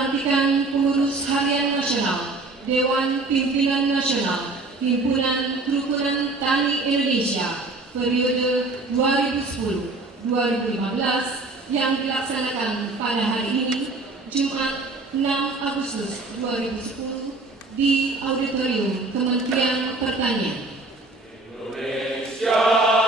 pelantikan pengurus harian nasional, Dewan Pimpinan Nasional, Himpunan Kerukunan Tani Indonesia periode 2010-2015 yang dilaksanakan pada hari ini, Jumat 6 Agustus 2010 di Auditorium Kementerian Pertanian. Indonesia.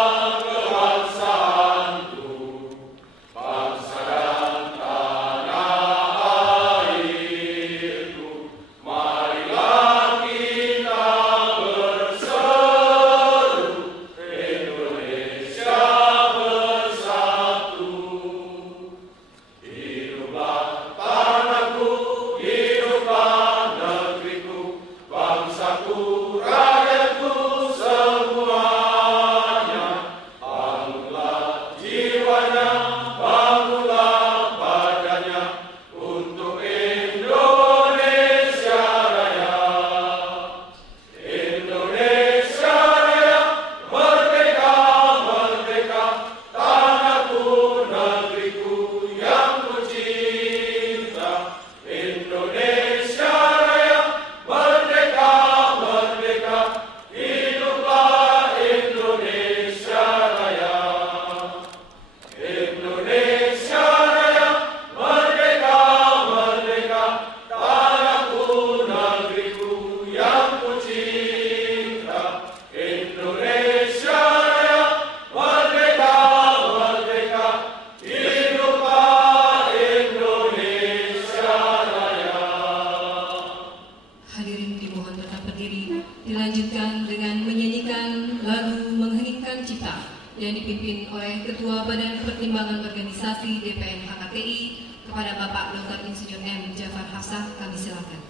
Dilanjutkan dengan menyanyikan lagu Mengheningkan Cipta yang dipimpin oleh Ketua Badan Pertimbangan Organisasi DPN HKTI kepada Bapak Dr. Insinyur M. Jafar Hafsah. Kami silakan.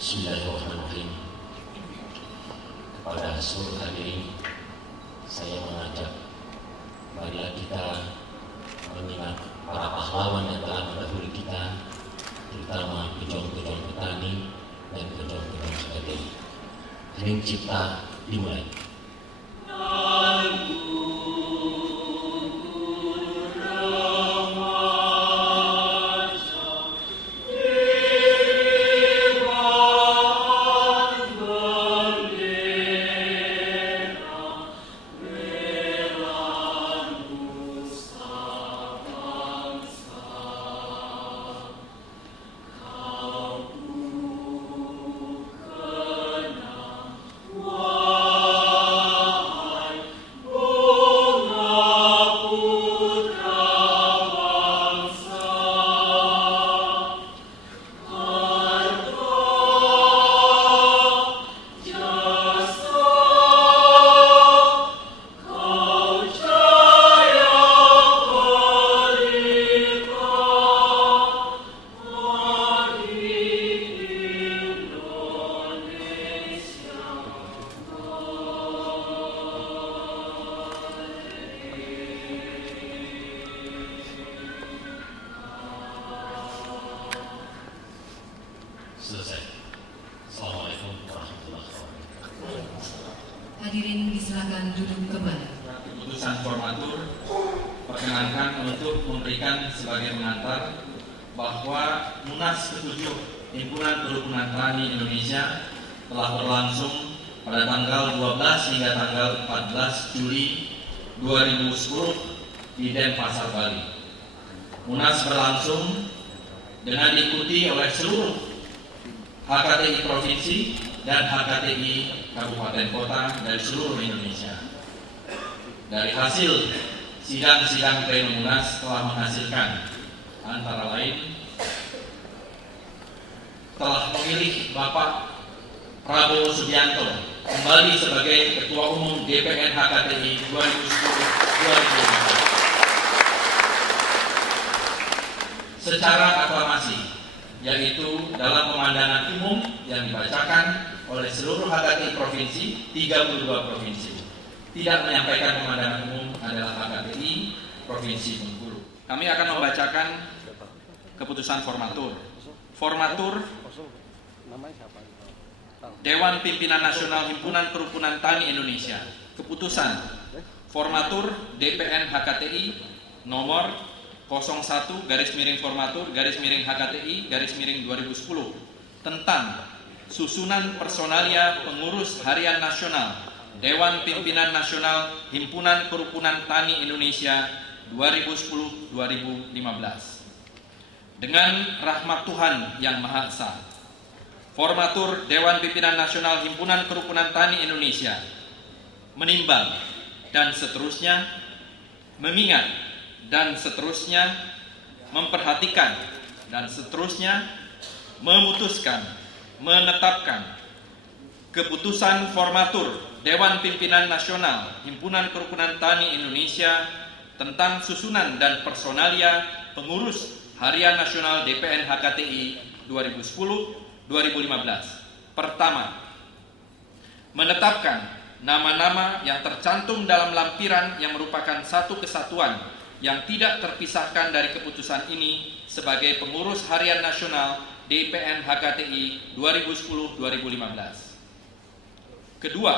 Bismillahirrahmanirrahim. Kepada seluruh hadirin, saya mengajak marilah Ring Cipta dimulai. Selesai. Assalamualaikum warahmatullahi wabarakatuh. Hadirin disilakan duduk kembali. Keputusan formatur perkenankan untuk memberikan sebagai pengantar bahwa Munas ke-7 Himpunan Kerukunan Tani Indonesia telah berlangsung pada tanggal 12 hingga tanggal 14 Juli 2010 di Denpasar, Bali. Munas berlangsung dengan diikuti oleh seluruh HKTI Provinsi dan HKTI Kabupaten Kota dari seluruh Indonesia. Dari hasil sidang-sidang pleno Munas telah menghasilkan antara lain telah memilih Bapak Prabowo Subianto kembali sebagai Ketua Umum DPN HKTI 2010-2015 secara aklamasi, yaitu dalam pemandangan umum yang dibacakan oleh seluruh HKTI Provinsi, 32 provinsi. Tidak menyampaikan pemandangan umum adalah HKTI Provinsi Bengkulu. Kami akan membacakan keputusan formatur. Formatur Dewan Pimpinan Nasional Himpunan Kerukunan Tani Indonesia. Keputusan formatur DPN HKTI nomor 01-formatur-HKTI-2010 tentang susunan personalia pengurus harian nasional Dewan Pimpinan Nasional Himpunan Kerukunan Tani Indonesia 2010-2015. Dengan rahmat Tuhan Yang Maha Esa, formatur Dewan Pimpinan Nasional Himpunan Kerukunan Tani Indonesia menimbang dan seterusnya, mengingat dan seterusnya, memperhatikan dan seterusnya, memutuskan, menetapkan keputusan formatur Dewan Pimpinan Nasional Himpunan Kerukunan Tani Indonesia tentang susunan dan personalia pengurus harian nasional DPN HKTI 2010-2015. Pertama, menetapkan nama-nama yang tercantum dalam lampiran yang merupakan satu kesatuan yang tidak terpisahkan dari keputusan ini sebagai pengurus harian nasional DPN HKTI 2010-2015. Kedua,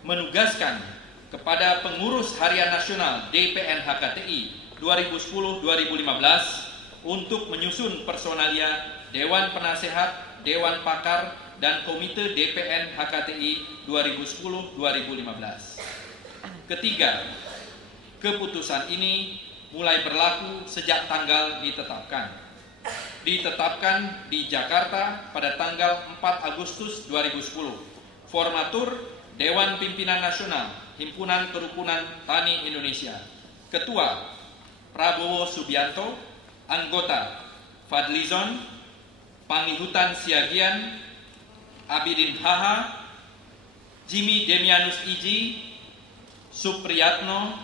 menugaskan kepada pengurus harian nasional DPN HKTI 2010-2015 untuk menyusun personalia Dewan Penasehat, Dewan Pakar, dan Komite DPN HKTI 2010-2015. Ketiga, keputusan ini mulai berlaku sejak tanggal ditetapkan. Ditetapkan di Jakarta pada tanggal 4 Agustus 2010. Formatur Dewan Pimpinan Nasional Himpunan Kerukunan Tani Indonesia. Ketua Prabowo Subianto. Anggota Fadlizon, Panglihutan Siagian, Abidin Haha, Jimmy Demianus Iji, Supriyatno,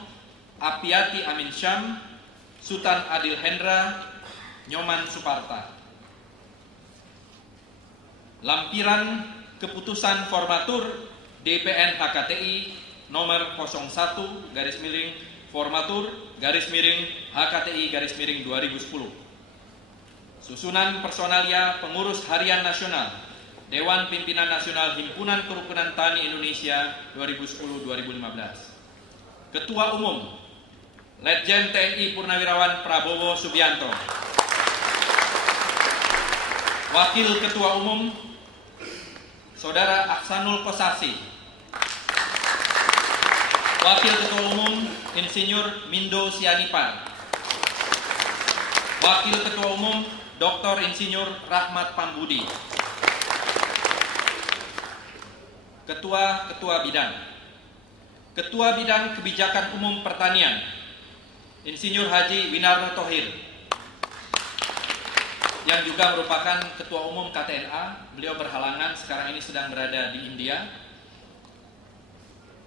Apiati Amin Syam, Sultan Adil Hendra, Nyoman Suparta. Lampiran keputusan formatur DPN HKTI nomor 01-formatur-HKTI-2010. Susunan personalia pengurus harian nasional Dewan Pimpinan Nasional Himpunan Kerukunan Tani Indonesia 2010-2015. Ketua Umum Letjen TNI Purnawirawan Prabowo Subianto. Wakil Ketua Umum Saudara Aksanul Kosasi. Wakil Ketua Umum Insinyur Mindo Sianipan. Wakil Ketua Umum Dr. Insinyur Rahmat Pambudi. Ketua Bidang. Ketua Bidang Kebijakan Umum Pertanian Insinyur Haji Winarno Thohir, yang juga merupakan Ketua Umum KTNA. Beliau berhalangan, sekarang ini sedang berada di India.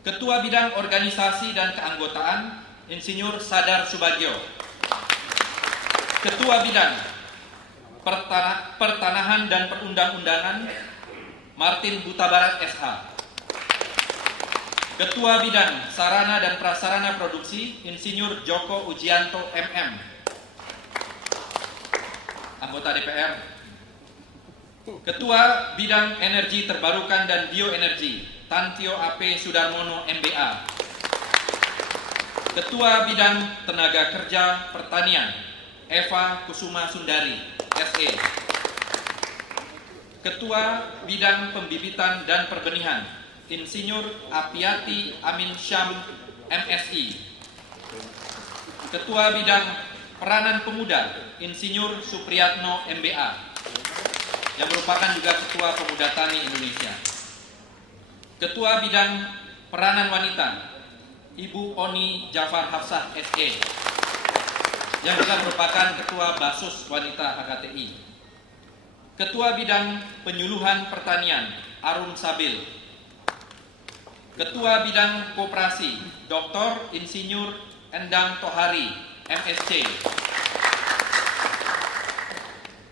Ketua Bidang Organisasi dan Keanggotaan Insinyur Sadar Subagio. Ketua Bidang Pertanahan dan Perundang-undangan Martin Huta Barat SH. Ketua Bidang Sarana dan Prasarana Produksi Insinyur Joko Ujianto MM. Anggota DPR. Ketua Bidang Energi Terbarukan dan Bioenergi Tantio AP Sudarmono MBA. Ketua Bidang Tenaga Kerja Pertanian Eva Kusuma Sundari SE. Ketua Bidang Pembibitan dan Perbenihan Insinyur Apiati Amin Syam MSI. Ketua Bidang Peranan Pemuda Insinyur Supriyatno MBA, yang merupakan juga Ketua Pemuda Tani Indonesia. Ketua Bidang Peranan Wanita Ibu Oni Jafar Hafsah SE, yang juga merupakan Ketua Basus Wanita HKTI. Ketua Bidang Penyuluhan Pertanian Arun Sabil. Ketua Bidang Koperasi Dr. Insinyur Endang Tohari MSc.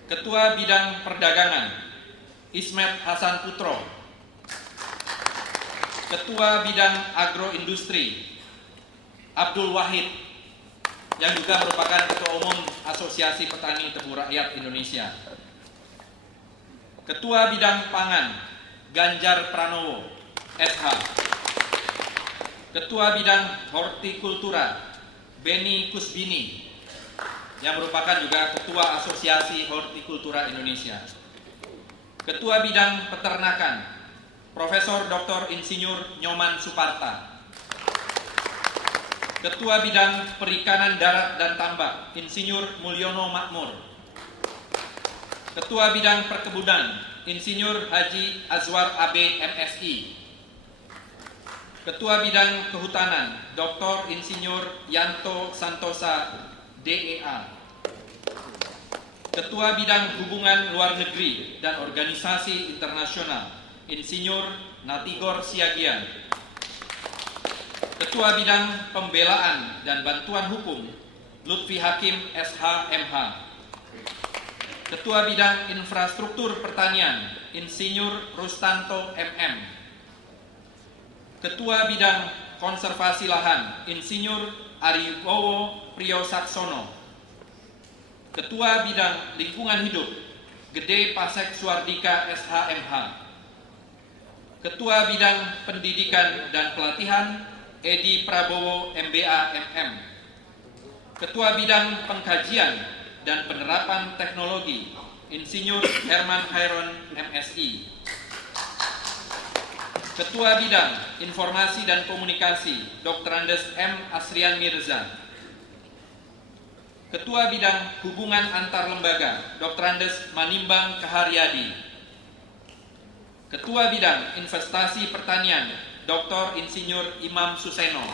Ketua Bidang Perdagangan Ismet Hasan Putro. Ketua Bidang Agroindustri Abdul Wahid, yang juga merupakan Ketua Umum Asosiasi Petani Tebu Rakyat Indonesia. Ketua Bidang Pangan Ganjar Pranowo SH. Ketua Bidang Hortikultura Beni Kusbini, yang merupakan juga Ketua Asosiasi Hortikultura Indonesia. Ketua Bidang Peternakan Profesor Dr. Insinyur Nyoman Suparta. Ketua Bidang Perikanan Darat dan Tambak Insinyur Mulyono Makmur. Ketua Bidang Perkebunan Insinyur Haji Azwar AB MSI. Ketua Bidang Kehutanan Dr. Insinyur Yanto Santosa DEA. Ketua Bidang Hubungan Luar Negeri dan Organisasi Internasional Insinyur Natigor Siagian. Ketua Bidang Pembelaan dan Bantuan Hukum Lutfi Hakim SH.MH. Ketua Bidang Infrastruktur Pertanian Insinyur Rustanto MM. Ketua Bidang Konservasi Lahan Insinyur Aribowo Priyosaksono. Ketua Bidang Lingkungan Hidup Gede Pasek Suardika SH.MH. Ketua Bidang Pendidikan dan Pelatihan Edi Prabowo MBA MM. Ketua Bidang Pengkajian dan Penerapan Teknologi Insinyur Herman Khairon MSI. Ketua Bidang Informasi dan Komunikasi Dr. Andes M. Asrian Mirza. Ketua Bidang Hubungan Antar Lembaga Dr. Andes Manimbang Kaharyadi. Ketua Bidang Investasi Pertanian Dr. Insinyur Imam Suseno.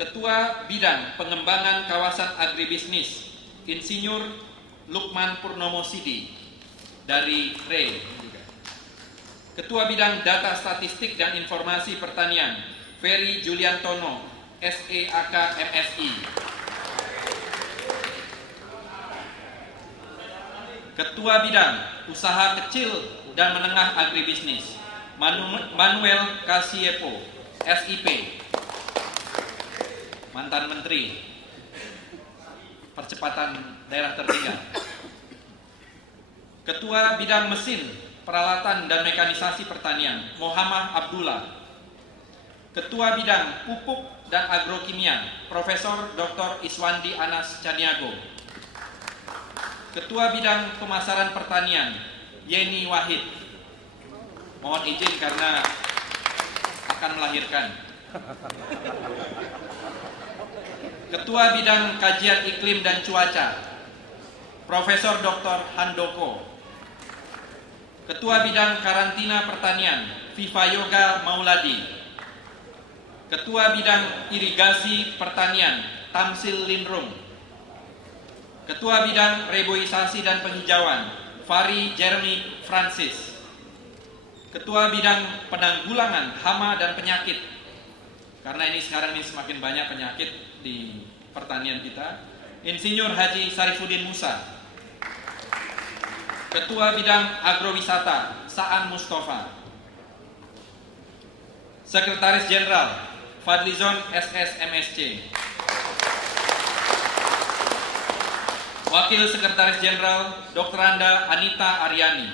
Ketua Bidang Pengembangan Kawasan Agribisnis Insinyur Lukman Purnomo Sidi dari RE. Ketua Bidang Data Statistik dan Informasi Pertanian Ferry Juliantono SEAK MSI. Ketua Bidang Usaha Kecil dan Menengah Agribisnis Manuel Kasiepo SIP, mantan Menteri Percepatan Daerah Tertinggal. Ketua Bidang Mesin, Peralatan dan Mekanisasi Pertanian, Muhammad Abdullah. Ketua Bidang Pupuk dan Agrokimia, Profesor Dr. Iswandi Anas Caniago. Ketua Bidang Pemasaran Pertanian, Yeni Wahid. Mohon izin karena akan melahirkan. Ketua Bidang Kajian Iklim dan Cuaca, Profesor Dr. Handoko. Ketua Bidang Karantina Pertanian, Viva Yoga Mauladi. Ketua Bidang Irigasi Pertanian, Tamsil Lindrung. Ketua Bidang Reboisasi dan Penghijauan, Fari Jeremy Francis. Ketua Bidang Penanggulangan Hama dan Penyakit, karena ini sekarang ini semakin banyak penyakit di pertanian kita, Insinyur Haji Sarifuddin Musa. Ketua Bidang Agrowisata, Saan Mustafa. Sekretaris Jenderal, Fadlizon SS MSC. Wakil Sekretaris Jenderal, Dr. Anda Anita Aryani.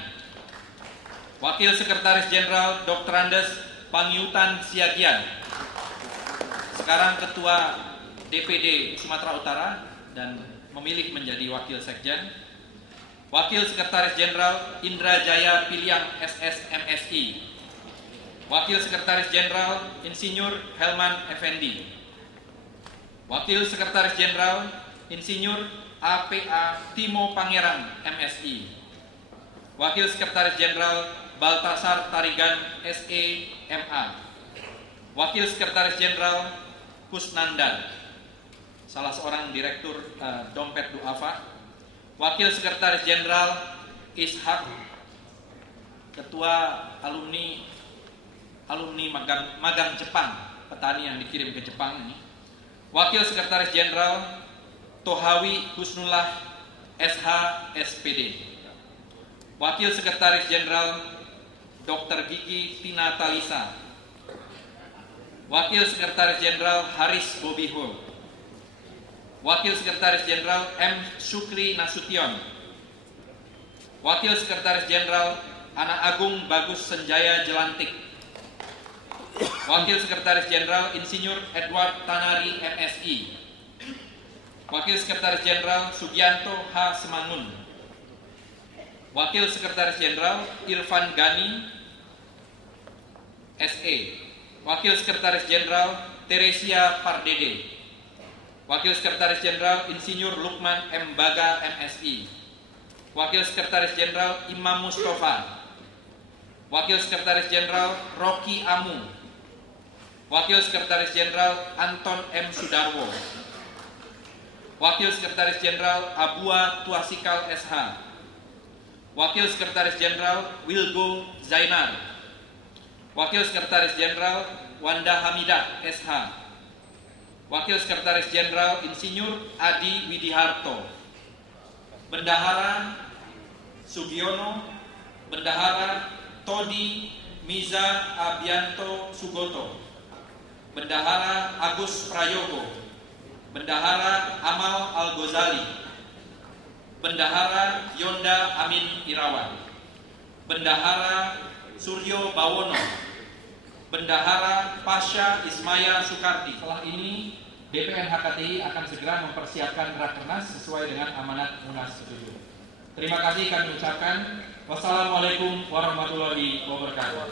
Wakil Sekretaris Jenderal, Dr. Andes Pangyutan Siagian. Sekarang Ketua DPD Sumatera Utara dan memilih menjadi Wakil Sekjen. Wakil Sekretaris Jenderal Indra Jaya Piliang SS MSI. Wakil Sekretaris Jenderal Insinyur Helman Effendi. Wakil Sekretaris Jenderal Insinyur APA Timo Pangeran MSI. Wakil Sekretaris Jenderal Baltasar Tarigan SE MA. Wakil Sekretaris Jenderal Kusnandan, salah seorang Direktur Dompet Duafa. Wakil Sekretaris Jenderal Ishak, Ketua alumni magang Jepang, petani yang dikirim ke Jepang ini. Wakil Sekretaris Jenderal Tohawi Husnullah SH SPD. Wakil Sekretaris Jenderal Dr. Gigi Tina Talisa. Wakil Sekretaris Jenderal Haris Bobihul. Wakil Sekretaris Jenderal M. Syukri Nasution. Wakil Sekretaris Jenderal Anak Agung Bagus Senjaya Jelantik. Wakil Sekretaris Jenderal Insinyur Edward Tanari MSI. Wakil Sekretaris Jenderal Sugianto H. Semangun. Wakil Sekretaris Jenderal Irfan Gani SE. Wakil Sekretaris Jenderal Teresia Pardede. Wakil Sekretaris Jenderal Insinyur Lukman M. Baga MSI. Wakil Sekretaris Jenderal Imam Mustafa. Wakil Sekretaris Jenderal Rocky Amu. Wakil Sekretaris Jenderal Anton M. Sudarwo. Wakil Sekretaris Jenderal Abua Tuasikal SH. Wakil Sekretaris Jenderal Wilgo Zainar. Wakil Sekretaris Jenderal Wanda Hamidah SH. Wakil Sekretaris Jenderal Insinyur Adi Widiharto. Bendahara Sugiono, Bendahara Todi Miza Abianto Sugoto. Bendahara Agus Prayogo. Bendahara Amal Al-Ghazali. Bendahara Yonda Amin Irawan. Bendahara Suryo Bawono. Bendahara Pasha Ismaya Sukarti. Setelah ini DPN HKTI akan segera mempersiapkan Rakernas sesuai dengan amanat Munas 7. Terima kasih kami ucapkan. Wassalamualaikum warahmatullahi wabarakatuh.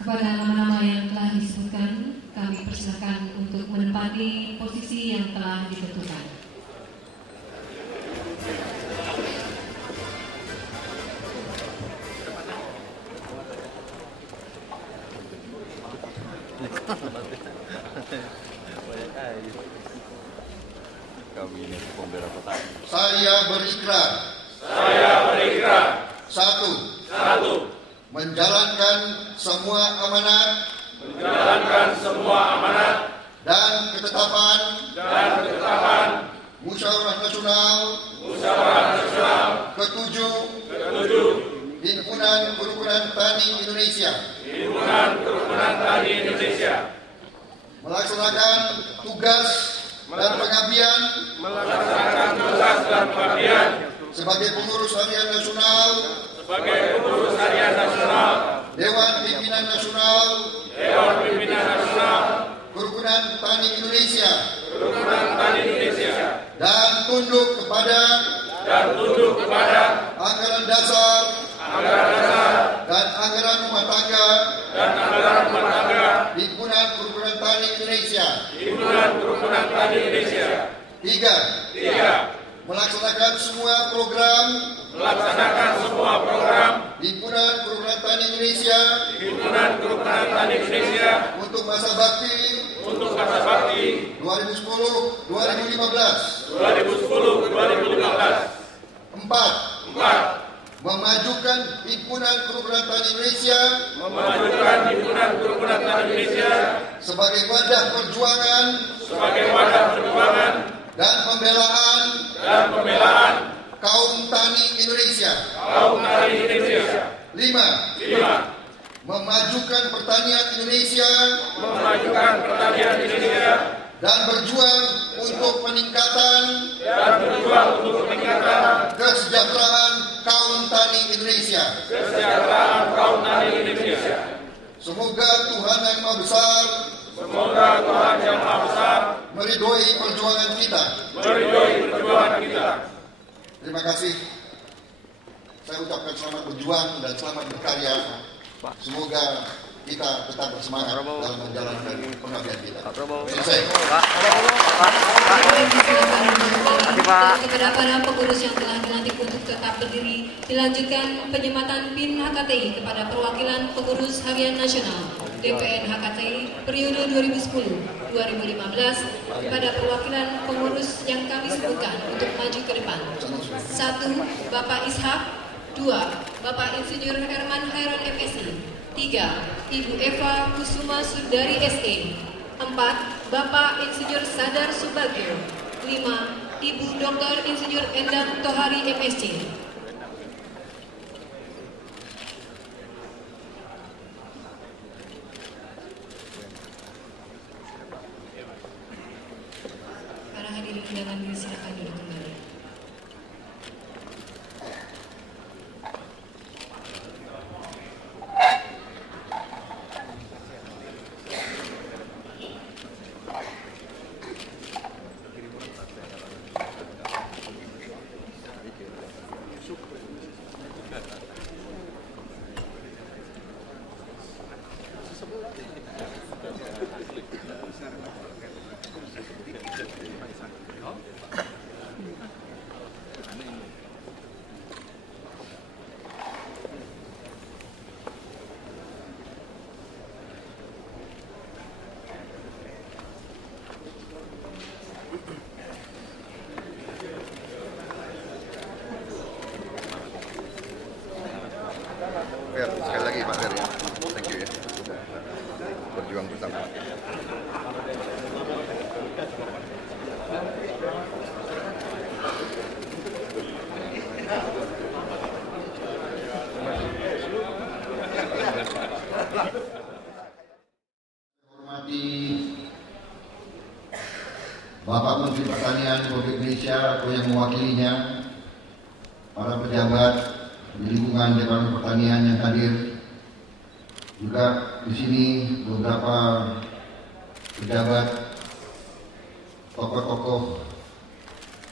Kepada nama-nama yang telah disebutkan, kami persilakan untuk menempati posisi yang telah ditentukan. Saya berikrar. Satu. Menjalankan semua amanat. Dan ketetapan. Musyawarah Nasional. Ketujuh. Himpunan Kerukunan Tani Indonesia. melaksanakan tugas dan pengabdian sebagai pengurus harian nasional Dewan Pimpinan Nasional Kerukunan Tani Indonesia dan tunduk kepada anggaran dasar dan anggaran rumah tangga Himpunan Kerukunan Tani Indonesia. 3. Melaksanakan semua program Himpunan Kerukunan Tani Indonesia untuk masa bakti 2010-2015. 4. Memajukan Himpunan Kerukunan Tani Indonesia sebagai wadah perjuangan dan pembelaan kaum tani Indonesia. 5. Memajukan pertanian Indonesia dan berjuang untuk peningkatan kesejahteraan kaum tani Indonesia. Semoga Tuhan Yang Maha Besar meridhoi perjuangan kita. Terima kasih. Saya ucapkan selamat berjuang dan selamat berkarya. Semoga kita tetap bersemangat dalam menjalankan pengabdian kita. Selesai. Kepada para pengurus yang telah dilantik untuk tetap berdiri, dilanjutkan penyematan PIN HKTI kepada perwakilan pengurus harian nasional DPN HKTI periode 2010-2015 kepada perwakilan pengurus yang kami sebutkan untuk maju ke depan. 1. Bapak Ishak. 2. Bapak Insinyur Herman Hairon MSI. 3. Ibu Eva Kusuma Sundari SE. 4. Bapak Insinyur Sadar Subagio. 5. Ibu Dr. Insinyur Endang Tohari MSc. Para hadirin undangan disilakan duduk kembali. Sekali lagi Pak Ferry, thank you ya, sudah berjuang bersama. Hormati Bapak Menteri Pertanian Republik Indonesia atau yang mewakilinya, para pejabat di lingkungan Departemen Pertanian yang hadir, juga di sini beberapa pejabat, tokoh-tokoh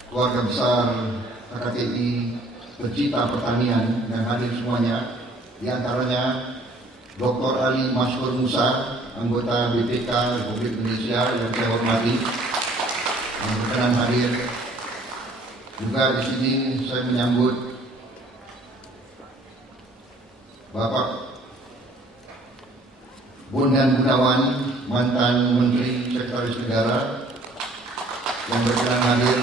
keluarga besar HKTI, pecinta pertanian yang hadir semuanya, di antaranya Dr. Ali Maskur Musa, anggota BPK Republik Indonesia yang saya hormati, yang berkenan hadir. Juga di sini saya menyambut Bapak Bondan Gunawan, mantan Menteri Sekretaris Negara yang berkenan hadir.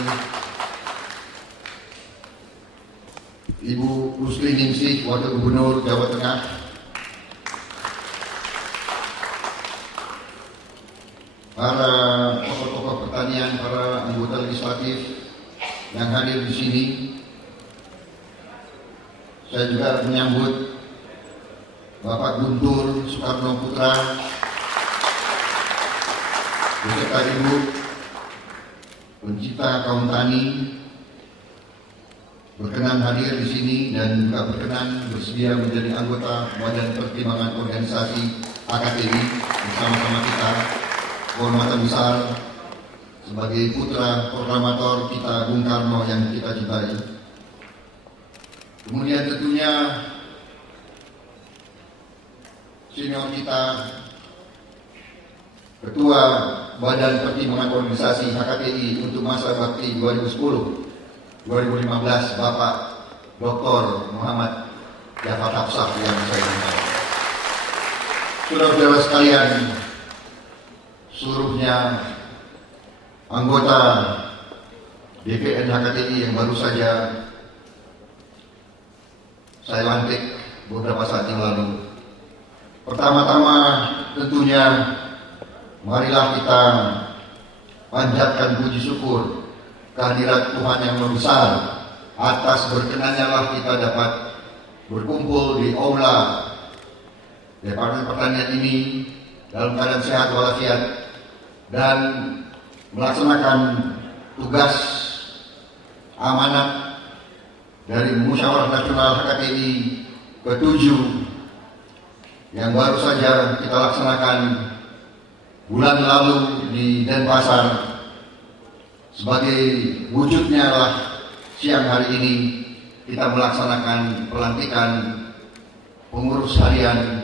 Ibu Rusli Ningsih, Wakil Gubernur Jawa Tengah. Para tokoh-tokoh pertanian, para anggota legislatif yang hadir di sini. Saya juga menyambut Bapak Guntur Soekarno Putra, beserta ibu, pencinta kaum tani, berkenan hadir di sini dan juga berkenan bersedia menjadi anggota Badan Pertimbangan Organisasi HKTI bersama-sama kita. Kehormatan besar sebagai putra proklamator kita Bung Karno yang kita cintai. Kemudian tentunya senior kita, Ketua Badan Pertimbangan Organisasi HKTI untuk masa bakti 2010-2015, Bapak Dr. Muhammad Jafar Hapsah yang saya hormati. Saudara-saudara sekalian, seluruhnya anggota DPN HKTI yang baru saja saya lantik beberapa saat yang lalu. Pertama-tama tentunya marilah kita panjatkan puji syukur kehadirat Tuhan yang Maha Besar atas berkenannya lah kita dapat berkumpul di aula Departemen Pertanian ini dalam keadaan sehat walafiat dan melaksanakan tugas amanat dari Musyawarah Nasional HKTI ke-7 yang baru saja kita laksanakan bulan lalu di Denpasar. Sebagai wujudnya lah siang hari ini kita melaksanakan pelantikan pengurus harian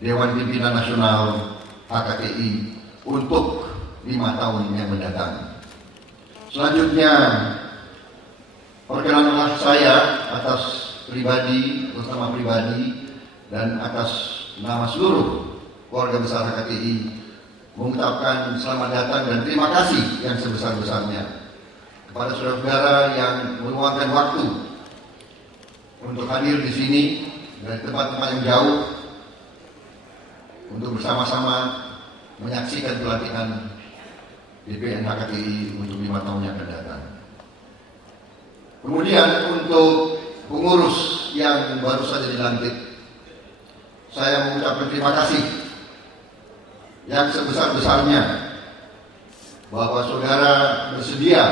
Dewan Pimpinan Nasional HKTI untuk 5 tahun yang mendatang. Selanjutnya, perkenanlah saya atas pribadi dan atas nama seluruh keluarga besar HKTI mengucapkan selamat datang dan terima kasih yang sebesar-besarnya kepada saudara-saudara yang meluangkan waktu untuk hadir di sini dari tempat-tempat yang jauh untuk bersama-sama menyaksikan pelantikan DPN HKTI untuk 5 tahun yang akan datang. Kemudian untuk pengurus yang baru saja dilantik, saya mengucapkan terima kasih yang sebesar-besarnya bahwa saudara bersedia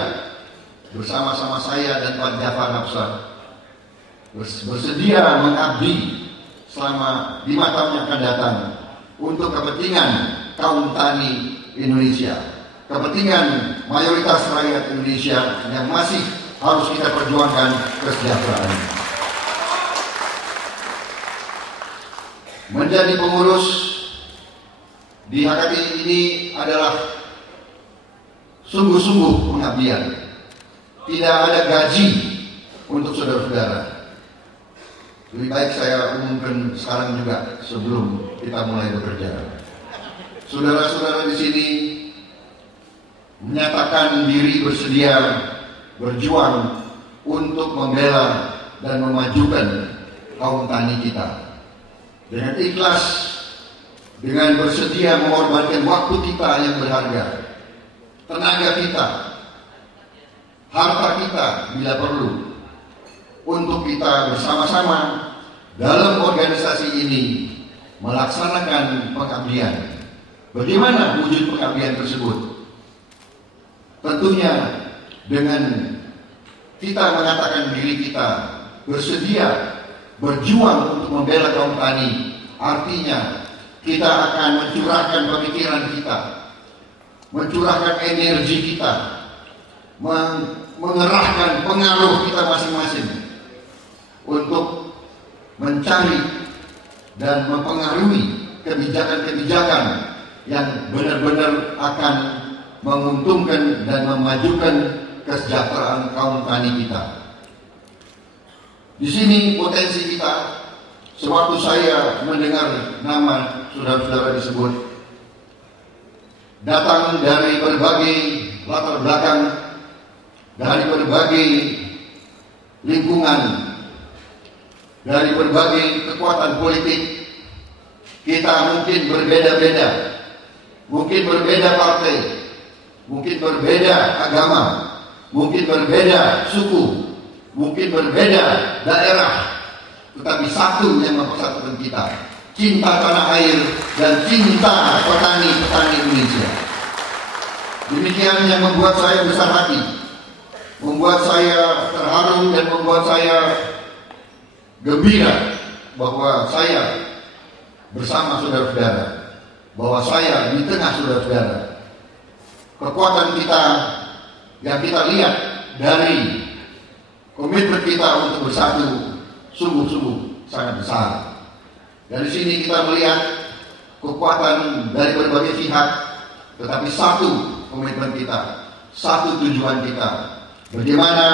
bersama-sama saya dan Pak Jafar Hapsah bersedia mengabdi selama 5 tahun yang akan datang untuk kepentingan kaum tani Indonesia, kepentingan mayoritas rakyat Indonesia yang masih harus kita perjuangkan kesejahteraan. Menjadi pengurus di HKTI ini adalah sungguh-sungguh pengabdian. Tidak ada gaji untuk saudara-saudara. Lebih baik saya umumkan sekarang juga sebelum kita mulai bekerja. Saudara-saudara di sini menyatakan diri bersedia berjuang untuk membela dan memajukan kaum tani kita. Dengan ikhlas, dengan bersedia mengorbankan waktu kita yang berharga, tenaga kita, harta kita bila perlu, untuk kita bersama-sama dalam organisasi ini melaksanakan pengabdian. Bagaimana wujud pengabdian tersebut? Tentunya dengan kita mengatakan diri kita bersedia berjuang untuk membela kaum tani, artinya kita akan mencurahkan pemikiran kita, mencurahkan energi kita, mengerahkan pengaruh kita masing-masing untuk mencari dan mempengaruhi kebijakan-kebijakan yang benar-benar akan menguntungkan dan memajukan kesejahteraan kaum tani kita. Di sini potensi kita, sewaktu saya mendengar nama saudara-saudara disebut, datang dari berbagai latar belakang, dari berbagai lingkungan, dari berbagai kekuatan politik. Kita mungkin berbeda-beda, mungkin berbeda partai, mungkin berbeda agama, mungkin berbeda suku, mungkin berbeda daerah, tetapi satu yang mempersatukan kita, cinta tanah air dan cinta petani-petani Indonesia. Demikian yang membuat saya besar hati, membuat saya terharu dan membuat saya gembira bahwa saya bersama saudara-saudara, bahwa saya di tengah saudara-saudara. Kekuatan kita yang kita lihat dari komitmen kita untuk bersatu sungguh-sungguh sangat besar. Dari sini kita melihat kekuatan dari berbagai pihak, tetapi satu komitmen kita, satu tujuan kita, bagaimana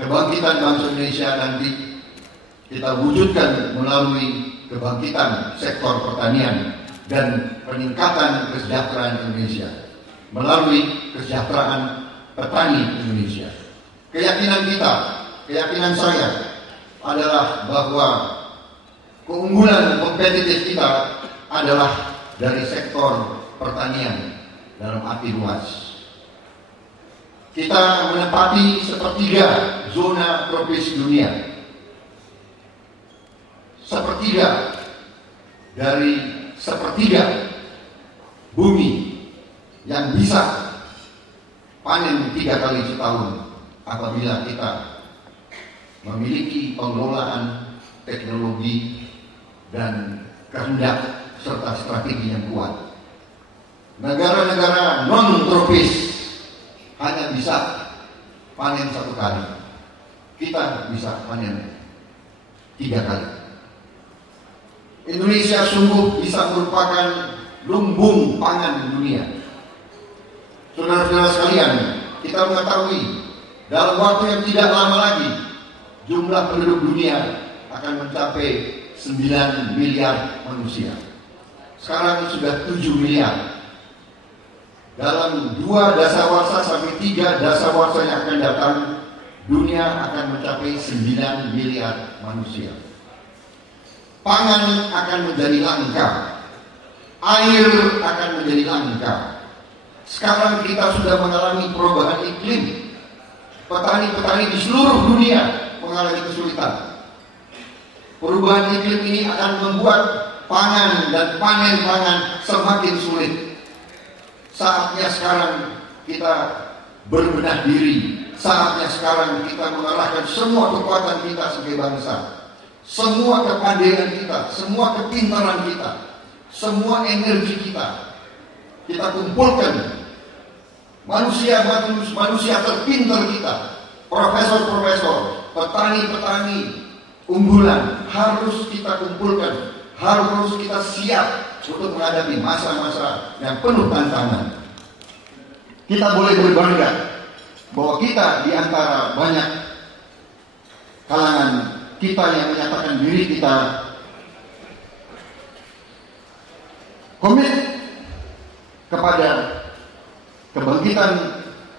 kebangkitan bangsa Indonesia nanti kita wujudkan melalui kebangkitan sektor pertanian dan peningkatan kesejahteraan Indonesia melalui kesejahteraan petani Indonesia. Keyakinan kita, keyakinan saya adalah bahwa keunggulan kompetitif kita adalah dari sektor pertanian dalam arti luas. Kita menempati sepertiga zona tropis dunia. Sepertiga dari sepertiga bumi yang bisa panen 3 kali setahun apabila kita memiliki pengelolaan teknologi dan kehendak serta strategi yang kuat. Negara-negara non-tropis hanya bisa panen 1 kali. Kita bisa panen 3 kali. Indonesia sungguh bisa merupakan lumbung pangan dunia. Saudara-saudara sekalian, kita mengetahui dalam waktu yang tidak lama lagi jumlah penduduk dunia akan mencapai 9 miliar manusia. Sekarang sudah 7 miliar. Dalam 2 dasawarsa sampai 3 dasawarsa yang akan datang, dunia akan mencapai 9 miliar manusia. Pangan akan menjadi langka, air akan menjadi langka. Sekarang kita sudah mengalami perubahan iklim. Petani-petani di seluruh dunia mengalami kesulitan. Perubahan iklim ini akan membuat pangan dan panen pangan semakin sulit. Saatnya sekarang kita berbenah diri. Saatnya sekarang kita mengarahkan semua kekuatan kita sebagai bangsa, semua kepandaian kita, semua kepintaran kita, semua energi kita kumpulkan. Manusia terpintar kita, profesor-profesor, petani-petani unggulan harus kita kumpulkan, harus kita siap untuk menghadapi masa-masa yang penuh tantangan. Kita boleh berbangga bahwa kita di antara banyak kalangan kita yang menyatakan diri kita komit kepada kebangkitan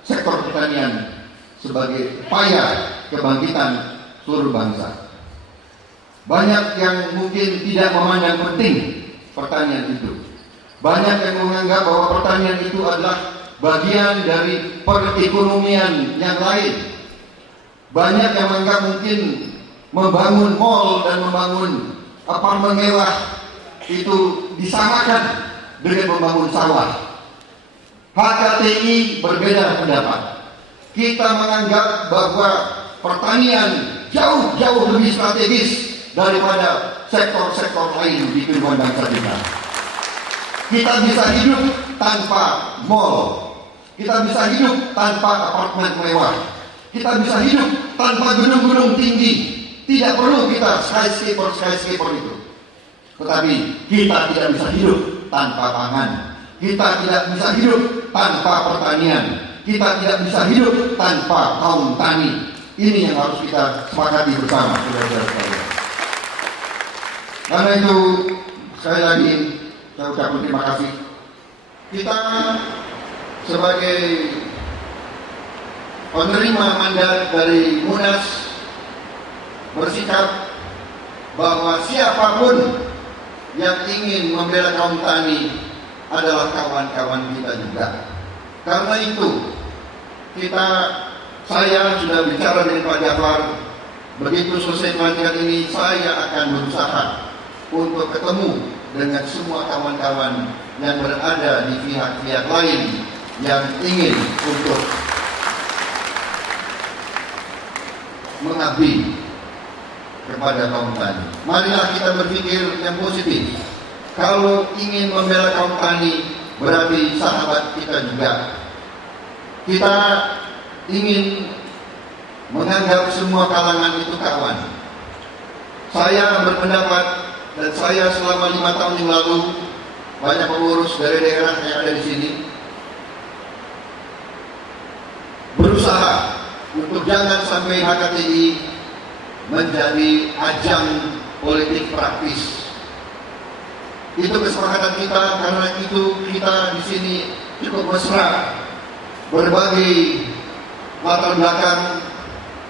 sektor pertanian sebagai upaya kebangkitan seluruh bangsa. Banyak yang mungkin tidak memandang penting pertanian itu. Banyak yang menganggap bahwa pertanian itu adalah bagian dari perekonomian yang lain. Banyak yang menganggap mungkin membangun mal dan membangun apartemen mewah itu disamakan dengan membangun sawah. HKTI berbeda pendapat. Kita menganggap bahwa pertanian jauh lebih strategis daripada sektor-sektor lain di kehidupan bangsa kita. Kita bisa hidup tanpa mal. Kita bisa hidup tanpa apartemen mewah. Kita bisa hidup tanpa gedung-gedung tinggi. Tidak perlu kita skyscraper itu. Tetapi kita tidak bisa hidup tanpa pangan. Kita tidak bisa hidup tanpa pertanian. Kita tidak bisa hidup tanpa kaum tani. Ini yang harus kita sepakati bersama, saudara-saudara sekalian. Karena itu, sekali lagi saya ucapkan terima kasih. Kita sebagai penerima mandat dari Munas bersikap bahwa siapapun yang ingin membela kaum tani adalah kawan-kawan kita juga. Karena itu saya sudah bicara dengan Pak Jafar. Begitu selesai pelantikan ini, saya akan berusaha untuk ketemu dengan semua kawan-kawan yang berada di pihak-pihak lain yang ingin untuk mengabdi kepada kaum tani. Marilah kita berpikir yang positif. Kalau ingin membela kaum tani, berarti sahabat kita juga. Kita ingin menganggap semua kalangan itu kawan. Saya berpendapat, dan saya selama 5 tahun yang lalu, banyak pengurus dari daerah yang ada di sini berusaha untuk jangan sampai HKTI menjadi ajang politik praktis. Itu kesepakatan kita, karena itu kita di sini cukup mesra. Berbagai latar belakang,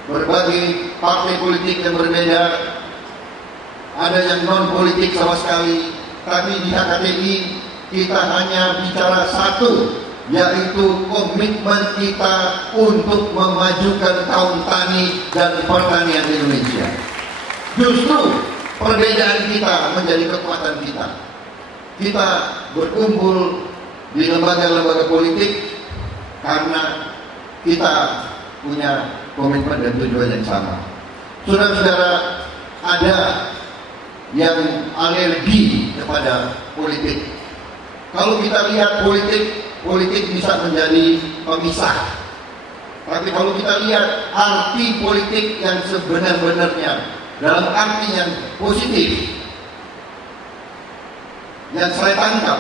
berbagai partai politik yang berbeda, ada yang non politik sama sekali. Tapi di HKTI kita hanya bicara satu, yaitu komitmen kita untuk memajukan kaum tani dan pertanian Indonesia. Justru perbedaan kita menjadi kekuatan kita. Kita berkumpul di lembaga-lembaga politik karena kita punya komitmen dan tujuan yang sama. Saudara-saudara, ada yang alergi kepada politik. Kalau kita lihat politik bisa menjadi pemisah. Tapi kalau kita lihat arti politik yang sebenar-benarnya, dalam arti yang positif, yang saya tangkap,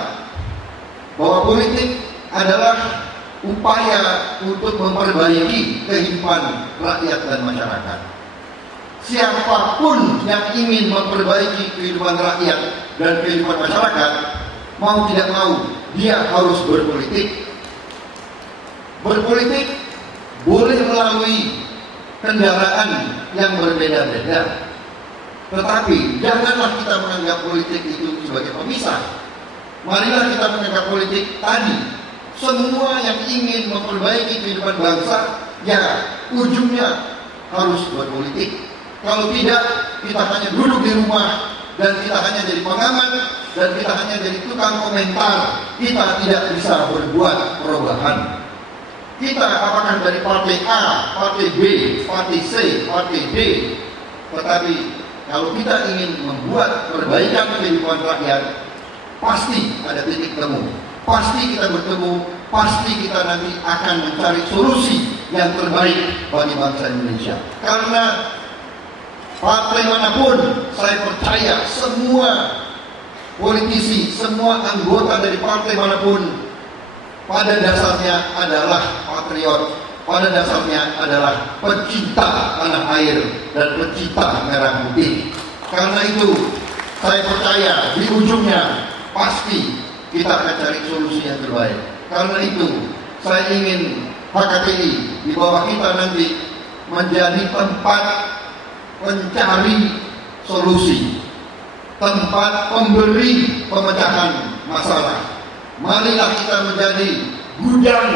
bahwa politik adalah upaya untuk memperbaiki kehidupan rakyat dan masyarakat. Siapapun yang ingin memperbaiki kehidupan rakyat dan kehidupan masyarakat, mau tidak mau, dia harus berpolitik. Berpolitik boleh melalui kendaraan yang berbeda-beda. Tetapi janganlah kita menganggap politik itu sebagai pemisah. Marilah kita menganggap politik tadi. Semua yang ingin memperbaiki kehidupan bangsa, ya ujungnya harus berpolitik. Kalau tidak, kita hanya duduk di rumah dan kita hanya jadi pengamat dan kita hanya jadi tukang komentar. Kita tidak bisa berbuat perubahan. Kita apakah dari partai A, partai B, partai C, partai D. Tetapi kalau kita ingin membuat perbaikan kehidupan rakyat, pasti ada titik temu. Pasti kita bertemu, pasti kita nanti akan mencari solusi yang terbaik bagi bangsa Indonesia. Karena partai manapun, saya percaya semua politisi, semua anggota dari partai manapun pada dasarnya adalah patriot, pada dasarnya adalah pecinta tanah air dan pecinta merah putih. Karena itu saya percaya di ujungnya pasti kita akan cari solusi yang terbaik. Karena itu saya ingin HKTI di bawah kita nanti menjadi tempat pencari solusi, tempat pemberi pemecahan masalah. Marilah kita menjadi gudang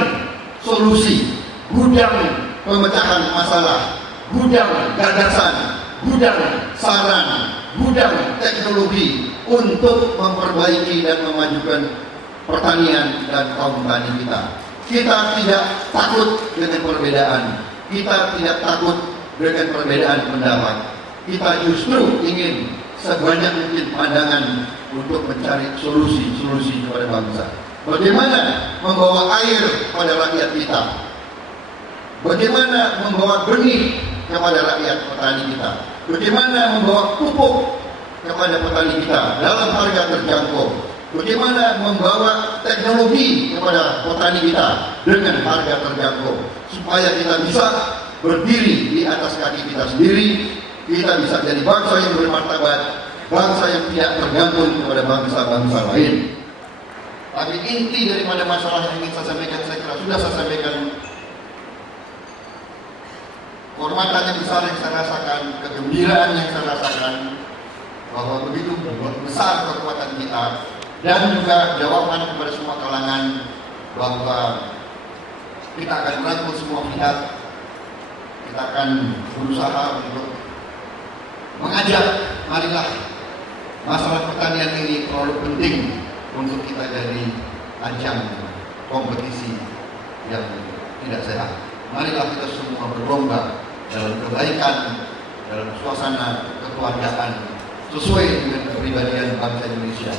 solusi, gudang pemecahan masalah, gudang gagasan, gudang saran, gudang teknologi untuk memperbaiki dan memajukan pertanian dan kaum tani kita. Kita tidak takut dengan perbedaan, kita tidak takut dengan perbedaan pendapat. Kita justru ingin sebanyak mungkin pandangan untuk mencari solusi-solusi kepada bangsa. Bagaimana membawa air pada rakyat kita? Bagaimana membawa benih kepada rakyat petani kita? Bagaimana membawa pupuk kepada petani kita dalam harga terjangkau? Bagaimana membawa teknologi kepada petani kita dengan harga terjangkau, supaya kita bisa berdiri di atas kaki kita sendiri, kita bisa jadi bangsa yang bermartabat, bangsa yang tidak tergantung kepada bangsa-bangsa lain. Tapi inti daripada masalah yang ingin saya sampaikan, saya kira sudah saya sampaikan. Kehormatan yang besar yang saya rasakan, kegembiraan yang saya rasakan, bahwa begitu besar kekuatan kita, dan juga jawaban kepada semua kalangan bahwa kita akan merangkul semua pihak, kita akan berusaha untuk mengajak, marilah masalah pertanian ini terlalu penting untuk kita jadi ajang kompetisi yang tidak sehat. Marilah kita semua berlomba dalam kebaikan, dalam suasana kekeluargaan sesuai dengan kepribadian bangsa Indonesia.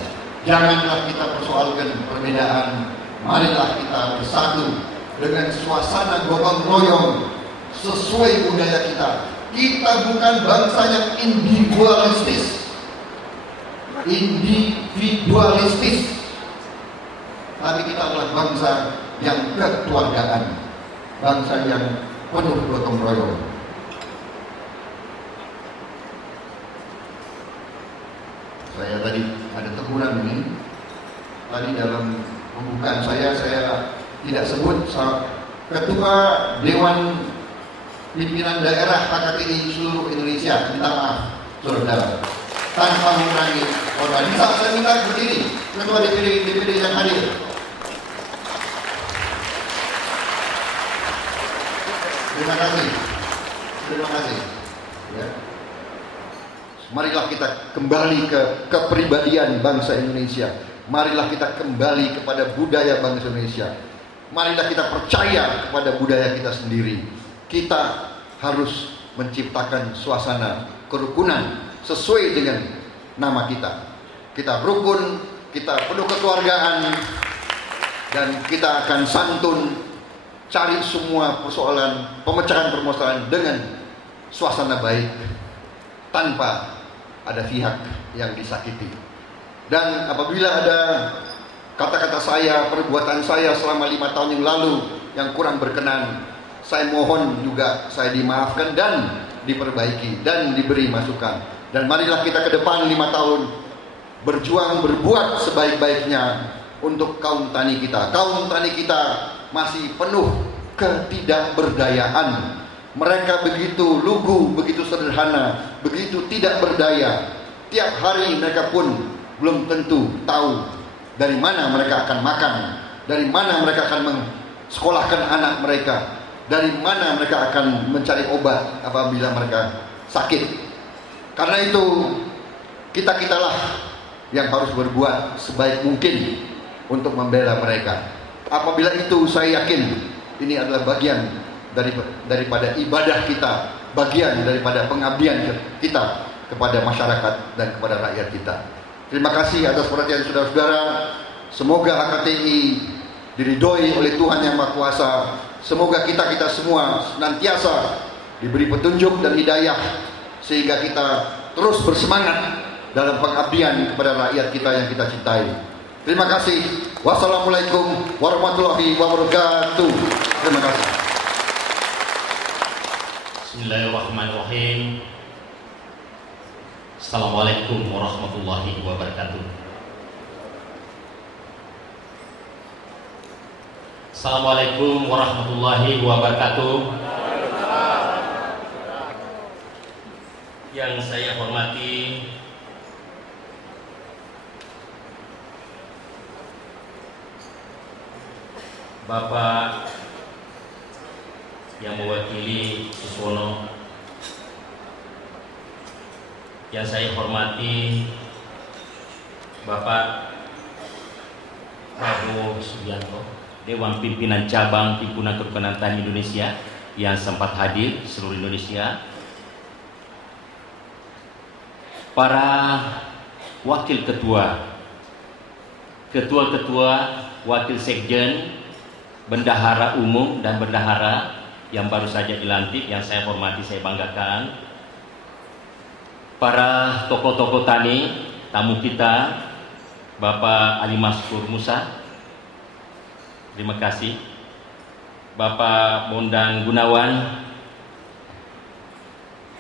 Janganlah kita persoalkan perbedaan. Marilah kita bersatu dengan suasana gotong royong sesuai budaya kita. Kita bukan bangsa yang individualistis, tapi kita adalah bangsa yang kekeluargaan, bangsa yang penuh gotong royong. Saya tadi ada teguran ini. Tadi dalam pembukaan saya tidak sebut Ketua Dewan Pimpinan Daerah HKTI seluruh Indonesia. Minta maaf, saudara. Tanpa mengurangi korban. Saya minta berdiri Ketua DPD yang hadir. Terima kasih. Ya. Marilah kita kembali ke kepribadian bangsa Indonesia. Marilah kita kembali kepada budaya bangsa Indonesia. Marilah kita percaya kepada budaya kita sendiri. Kita harus menciptakan suasana kerukunan sesuai dengan nama kita. Kita rukun, kita penuh kekeluargaan, dan kita akan santun cari semua persoalan, pemecahan permasalahan dengan suasana baik, tanpa ada pihak yang disakiti. Dan apabila ada kata-kata saya, perbuatan saya selama 5 tahun yang lalu yang kurang berkenan, saya mohon juga saya dimaafkan dan diperbaiki dan diberi masukan. Dan marilah kita ke depan 5 tahun berjuang, berbuat sebaik-baiknya untuk kaum tani kita. Kaum tani kita masih penuh ketidakberdayaan. Mereka begitu lugu, begitu sederhana, begitu tidak berdaya. Tiap hari mereka pun belum tentu tahu dari mana mereka akan makan, dari mana mereka akan mensekolahkan anak mereka, dari mana mereka akan mencari obat apabila mereka sakit. Karena itu kita-kitalah yang harus berbuat sebaik mungkin untuk membela mereka. Apabila itu saya yakin ini adalah bagian daripada ibadah kita, bagian daripada pengabdian kita kepada masyarakat dan kepada rakyat kita. Terima kasih atas perhatian saudara-saudara. Semoga HKTI diridhoi oleh Tuhan Yang Maha Kuasa. Semoga kita semua senantiasa diberi petunjuk dan hidayah sehingga kita terus bersemangat dalam pengabdian kepada rakyat kita yang kita cintai. Terima kasih. Wassalamualaikum warahmatullahi wabarakatuh. Terima kasih. Bismillahirrahmanirrahim. Assalamualaikum warahmatullahi wabarakatuh. Assalamualaikum warahmatullahi wabarakatuh. Yang saya hormati Bapak yang mewakili Suswono, yang saya hormati Bapak Prabowo Subianto, Dewan Pimpinan Cabang Himpunan Kerukunan Tani Indonesia yang sempat hadir seluruh Indonesia, para wakil ketua, wakil sekjen, bendahara umum dan bendahara yang baru saja dilantik, yang saya hormati, saya banggakan, para tokoh-tokoh tani, tamu kita, Bapak Ali Maskur Musa, terima kasih, Bapak Bondan Gunawan,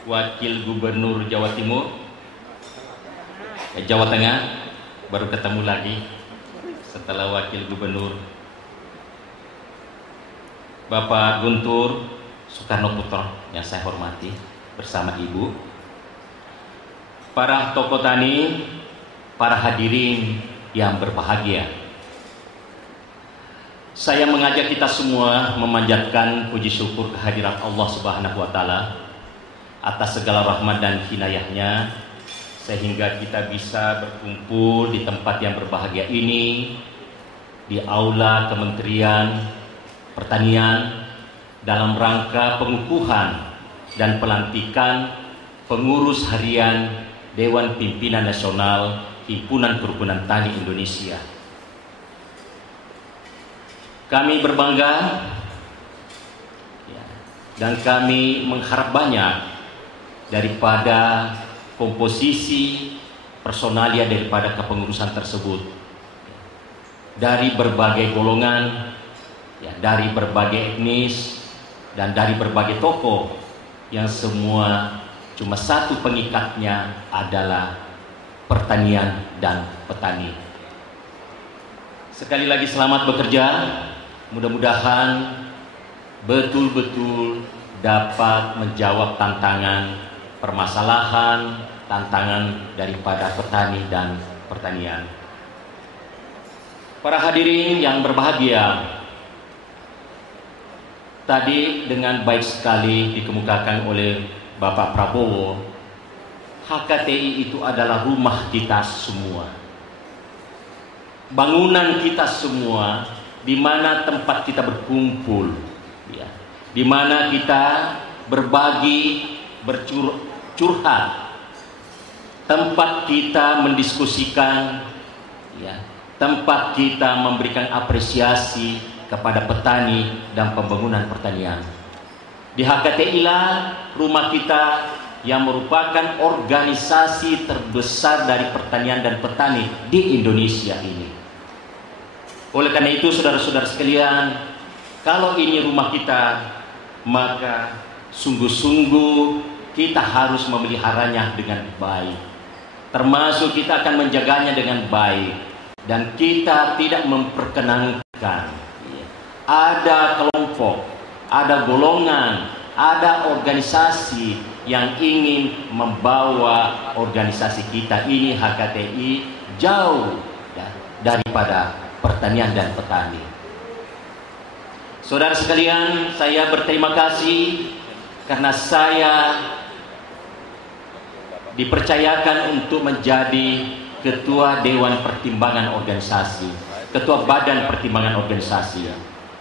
Wakil Gubernur Jawa Timur, Jawa Tengah, baru ketemu lagi setelah Wakil Gubernur, Bapak Guntur Soekarno Putro yang saya hormati bersama Ibu, para tokoh tani, para hadirin yang berbahagia. Saya mengajak kita semua memanjatkan puji syukur kehadiran Allah Subhanahu wa Ta'ala atas segala rahmat dan hinayahnya, sehingga kita bisa berkumpul di tempat yang berbahagia ini, di aula kementerian, Pertanian dalam rangka pengukuhan dan pelantikan pengurus harian Dewan Pimpinan Nasional Himpunan Kerukunan Tani Indonesia. Kami berbangga dan kami mengharap banyak daripada komposisi personalia daripada kepengurusan tersebut, dari berbagai golongan, dari berbagai etnis, dan dari berbagai tokoh, yang semua cuma satu pengikatnya adalah pertanian dan petani. Sekali lagi selamat bekerja, mudah-mudahan betul-betul dapat menjawab tantangan, permasalahan, tantangan daripada petani dan pertanian. Para hadirin yang berbahagia, tadi dengan baik sekali dikemukakan oleh Bapak Prabowo, HKTI itu adalah rumah kita semua, bangunan kita semua, di mana tempat kita berkumpul, di mana kita berbagi, bercurhat, tempat kita mendiskusikan, tempat kita memberikan apresiasi kepada petani dan pembangunan pertanian. Di HKTI lah rumah kita yang merupakan organisasi terbesar dari pertanian dan petani di Indonesia ini. Oleh karena itu, saudara-saudara sekalian, kalau ini rumah kita, maka sungguh-sungguh kita harus memeliharanya dengan baik. Termasuk kita akan menjaganya dengan baik. Dan kita tidak memperkenankan ada kelompok, ada golongan, ada organisasi yang ingin membawa organisasi kita ini HKTI jauh daripada pertanian dan petani. Saudara sekalian, saya berterima kasih karena saya dipercayakan untuk menjadi Ketua Dewan Pertimbangan Organisasi, Ketua Badan Pertimbangan Organisasi,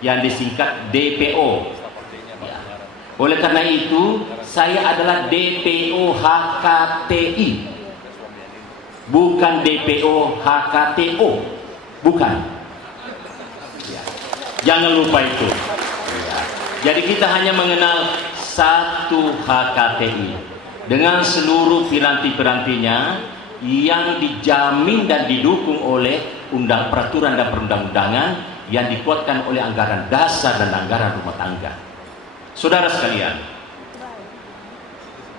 yang disingkat DPO. Oleh karena itu, saya adalah DPO HKTI, bukan DPO HKTO, bukan. Jangan lupa itu. Jadi kita hanya mengenal satu HKTI dengan seluruh piranti-pirantinya yang dijamin dan didukung oleh peraturan dan perundang-undangan yang dikuatkan oleh anggaran dasar dan anggaran rumah tangga. Saudara sekalian,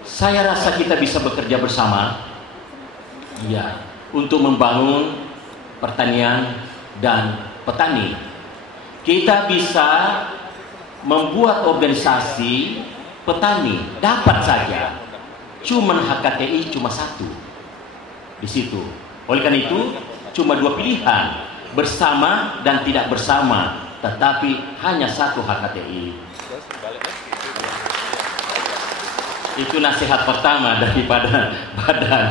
saya rasa kita bisa bekerja bersama untuk membangun pertanian dan petani. Kita bisa membuat organisasi petani, dapat saja. Cuman HKTI cuma satu di situ. Oleh karena itu, cuma dua pilihan, bersama dan tidak bersama, tetapi hanya satu HKTI. Itu nasihat pertama daripada Badan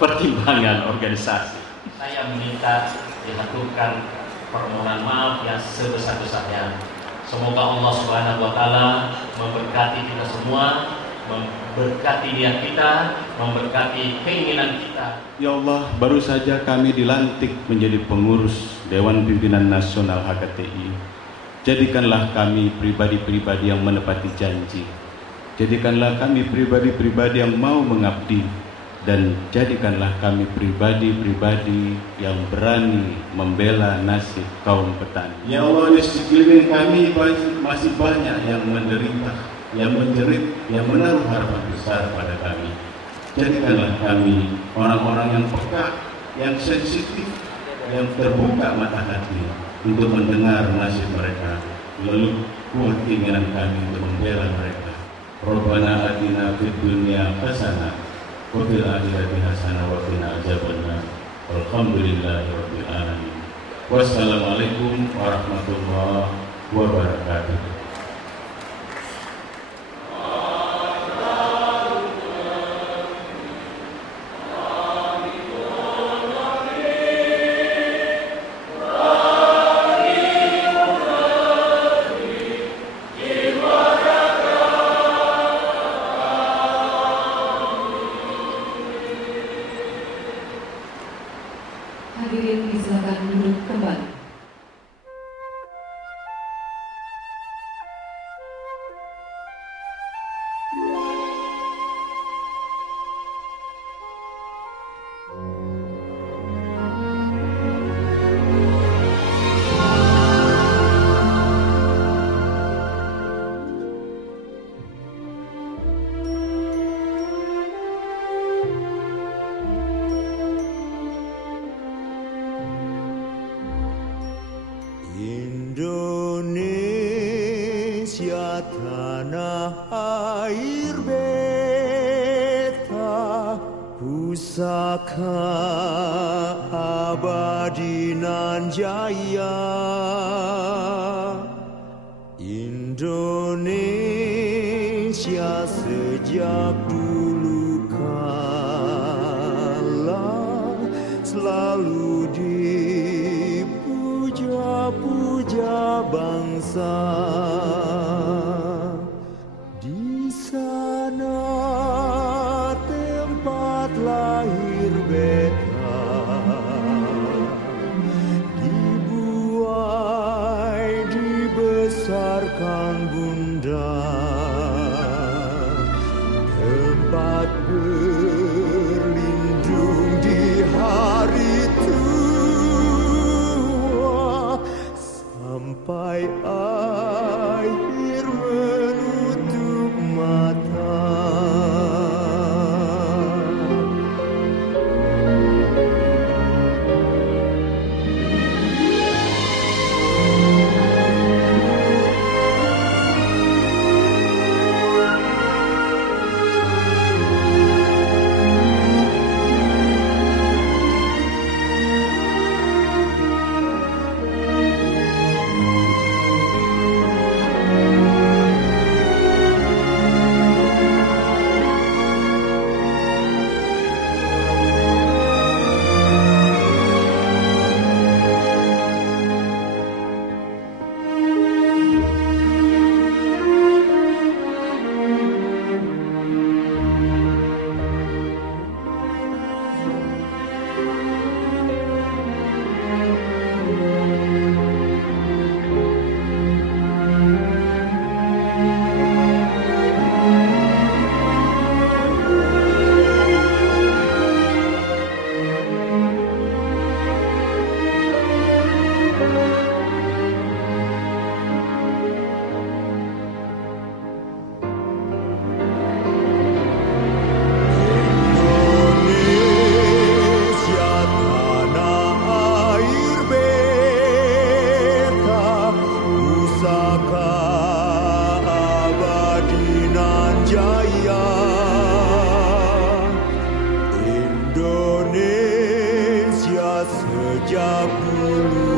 Pertimbangan Organisasi. Saya meminta diaturkan permohonan maaf yang sebesar-besarnya. Semoga Allah Subhanahu wa Ta'ala memberkati kita semua, memberkati niat kita, memberkati keinginan kita. Ya Allah, baru saja kami dilantik menjadi pengurus Dewan Pimpinan Nasional HKTI. Jadikanlah kami pribadi-pribadi yang menepati janji. Jadikanlah kami pribadi-pribadi yang mau mengabdi. Dan jadikanlah kami pribadi-pribadi yang berani membela nasib kaum petani. Ya Allah, di sekeliling kami masih banyak yang menderita, yang menjerit, yang menaruh harapan besar pada kami. Jadikanlah kami orang-orang yang peka, yang sensitif, yang terbuka mata hati untuk mendengar nasib mereka, lalu kuat keinginan kami untuk membela mereka. Rabbana atina fid dunya hasanah wa fil akhirati hasanah wa qina adzabannar. Alhamdulillahirabbil alamin. Wassalamualaikum warahmatullahi wabarakatuh. hadirin disilakan duduk kembali. Indonesia tanah air beta, pusaka abadi nan jaya. Indonesia sejak dulu kala selalu puja bangsa. Di sana tempat lahir beta, dibuai dibesarkan bunda, tempat berlindung di hari sampai akhir menutup mata. Indonesia sejak dulu